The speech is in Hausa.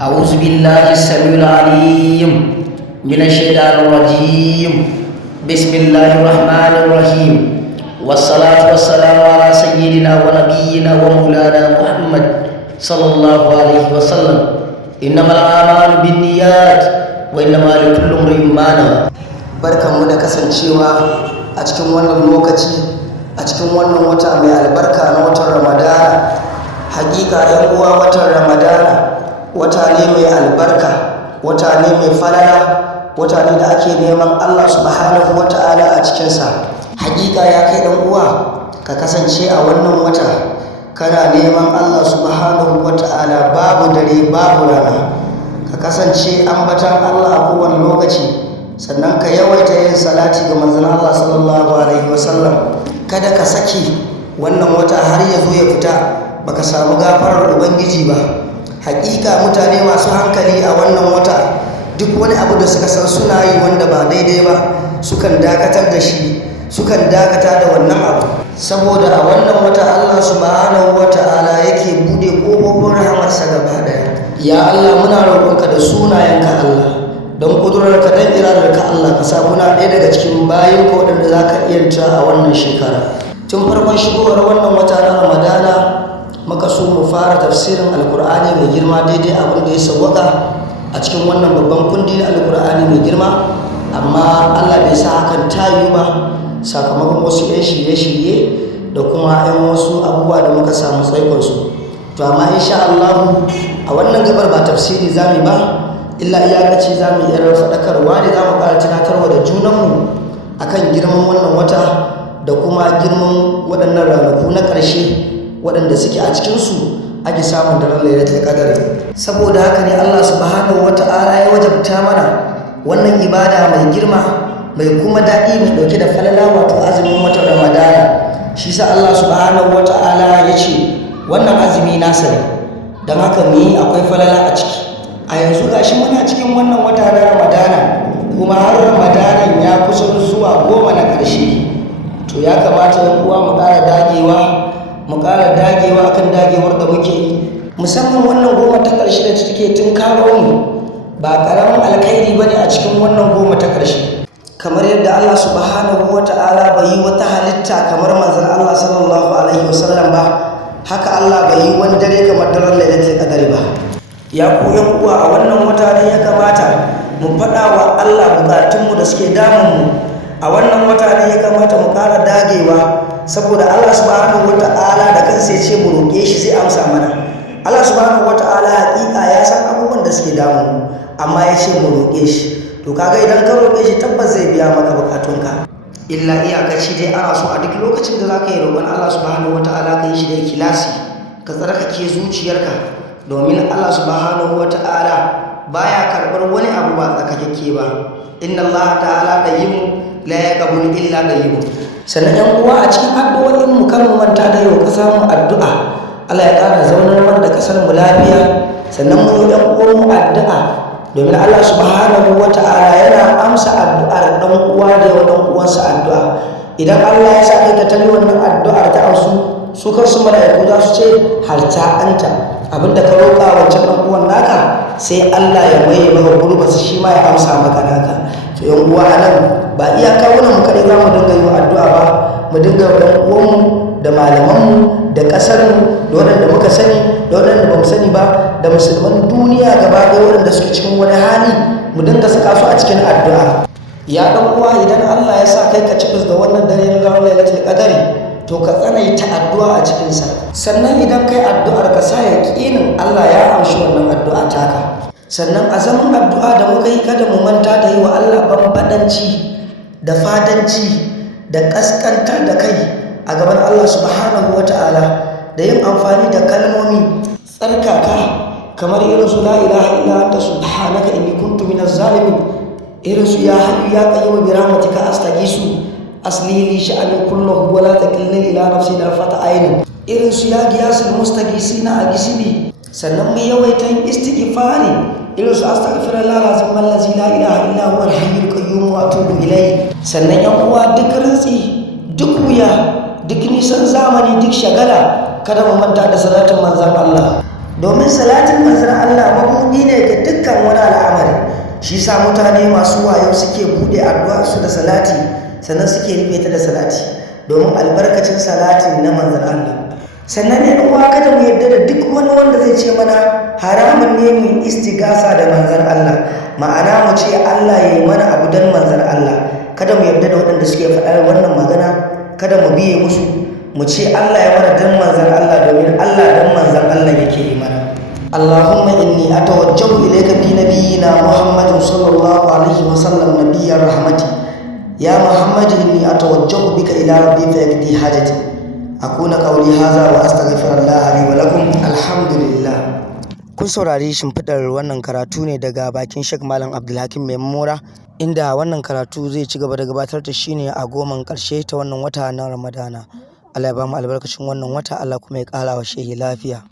أعوذ بالله السميع العليم من الشيطان الرجيم. بسم الله الرحمن الرحيم، والصلاة والسلام على سيدنا ونبينا ومولانا محمد صلى الله عليه وسلم. إنما الأعمال بالنيات وإنما لكل امرئ ما نوى. Barkanmu da kasancewa a cikin wannan lokaci, a cikin wannan wata mai albarka na watan Ramadana. Hakika ‘yan uwa, watan Ramadana wata ne mai albarka, wata ne mai falala, wata ne da ake neman Allah subhanahu wa ta'ala a cikinsa. Hakika ya kai ɗan uwa, ka kasance a wannan wata kana neman Allah subhanahu wa ta'ala babu dare babu rana. Ka kasance ambatan Allah a kowane lokaci, sannan ka yawaita yin salati ga manzon Allah sallallahu alaihi wasallam. Kada ka saki wannan wata har ya zo ya fita baka samu gafarar ubangiji ba. Hakika mutane masu hankali a wannan wata duk wani abu da suka san suna yi wanda ba daidai ba sukan dakatar da shi, sukan dakata da wannan abu, saboda a wannan wata Allah subhanahu wata'ala yake bude kofofin rahamarsa gaba daya. Ya Allah, muna roƙonka da sunayenka Allah, don ƙudurarka don iradarka Allah, ka sa muna ɗaya daga cikin bayinka waɗanda za ka iyanta a wannan shekara. Tun farkon shigowar wannan wata na Ramadana muka so mu fara tafsirin alkur'ani mai girma daidai abin da ya sawwaka a cikin wannan babban kundi na alkur'ani mai girma, amma Allah bai sa hakan tayi ba sakamakon wasu 'yan shirye-shirye da kuma 'yan wasu abubuwa da muka samu tsaikonsu. To amma insha Allah a wannan gabar ba tafsiri zamu ba, illa iyakaci zamu yi faɗakarwa ne, zamu ƙara tunatarwa da junanmu akan girman wannan wata da kuma girman waɗannan ranaku na ƙarshe waɗanda suke a cikinsu ake samun daren lailatul qadr. Saboda haka ne Allah subhanahu wata'ala ya wajabta mana wannan ibada mai girma mai kuma daɗi mai ɗauke da falala, wato azumin watan Ramadana. Shi sa Allah subhanahu wata'ala ya ce wannan azumi nasa ne, don haka mu yi, akwai falala a ciki. A yanzu gashi muna cikin wannan wata na Ramadana, kuma har Ramadanan ya kusa zuwa 10 na ƙarshe. To ya kamata yan uwa mu ƙara dagewa akan dagewar da muke yi, musamman wannan 10 ta ƙarshe da take tunkaro mu. Ba ƙaramin alkhairi bane a cikin wannan 10 ta ƙarshe. Kamar yadda Allah subhanahu wata'ala bai yi wata halitta kamar manzon Allah sallallahu alaihi wasallam ba, haka Allah bai yi wani dare kamar daren lailatul qadr ba. Ya ku yan uwa, a wannan wata ne ya kamata mu faɗa wa Allah bukatunmu da suke damunmu. A wannan wata ne ya kamata mu ƙara dagewa, saboda Allah subhanahu wata'ala da kansa ya ce mu roƙe shi zai amsa mana. Allah subhanahu wata'ala haƙiƙa ya san abubuwan da suke damu, amma ya ce mu roƙe shi. To kaga idan ka roƙe shi tabbas zai biya maka bukatunka. Illa iyakaci dai ana so a duk lokacin da zaka yi roƙon Allah subhanahu wata'ala ka yi shi da ikhlasi, ka tsarkake zuciyarka, domin Allah subhanahu wata'ala baya karɓar wani abu ba tsarkake ba. Inna Allah ta'ala dayyim la yaqbalu illa dayyim. Sannan yan uwa, a cikin addu'o'in mu kar mu manta da yau kasar mu addu'a. Allah ya ƙara zaunar mana da kasar mu lafiya. Sannan mu yi ɗan uwan mu addu'a, domin Allah subhanahu wata'ala yana amsa addu'ar ɗan uwa da yawa ɗan uwansa addu'a. Idan Allah ya sa kai ka tani wannan addu'ar ta amsu, su kansu mala'iku za su ce har ta anta, abinda ka roƙa wancan ɗan uwan naka sai Allah ya maye maka gurbinsa, shi ma ya amsa maka naka. To yan uwa, nan ba iyaka wannan mu kadai za mu dinga yi addu'a ba, mu dinga ɗan uwanmu da malamanmu da ƙasarmu da waɗanda muka sani da waɗanda ba mu sani ba, da musulman duniya gaba ɗaya waɗanda suke cikin wani hali, mu dinga saka su a cikin addu'a. Ya ɗan uwa, idan Allah ya sa kai ka cibis da wannan dare na ranar lailatul qadr, to ka tsanaita addu'a a cikinsa. Sannan idan kai addu'ar ka sa yaƙinin Allah ya amshi wannan addu'a taka. Sannan a zaman addu'a da muka yi, kada mu manta da yi wa Allah bambadanci da fadanci da ƙasƙantar da kai a gaban Allah subhanahu wata'ala, da yin amfani da kalmomi tsarkaka kamar irin su la ilaha illa anta subhanaka inni kuntu minaz zalimin, irin su ya hayyu ya qayyum bi rahmatika astaghisu asli li sha'ani kullahu wa la takilni ila nafsi darfata aynin, irin su ya giyasul mustaghithina agisini. Sannan mu yawaita yin istighfari, irin su astaghfirullah lazim allazi la ilaha illa huwa al-hayyul qayyum wa atubu ilayhi. Sannan yan uwa, duk rantsi, duk wuya, duk nisan zamani, duk shagala, kada mu manta da salatin manzon Allah, domin salatin manzon Allah mabuɗi ne yasa mutane masu wayo suke bude addu'a su da salati sannan suke rufe ta da salati domin albarkacin salatin na manzon Allah. Sannan ne uwa kada mu yarda da duk wani wanda zai ce mana haramun ne mu istigasa da manzon Allah, ma'ana mu ce Allah ya yi mana abu dan manzon Allah. Kada mu yarda da waɗanda suke faɗar wannan magana, kada mu biye musu, mu ce Allah ya mana dan manzon Allah domin Allah dan manzon Allah yake yi mana. Allahumma inni atawajjahu ilayka bi nabiyyina Muhammadin sallallahu alaihi wa sallam nabiyyar rahmati. Ya Muhammad inni atawajjahu bika ila rabbi fa yaqdi hajati. Aqulu qawli hadha wa astaghfirullah li wa lakum. Alhamdulillah. Kun saurari shimfiɗar wannan karatu ne daga bakin Sheikh Malam Abdulhakim Mai Mamora, inda wannan karatu zai ci gaba da gabatar da shi ne a goman ƙarshe ta wannan wata na Ramadana. Allah ya ba mu albarkacin wannan wata, Allah kuma ya ƙara wa shehi lafiya.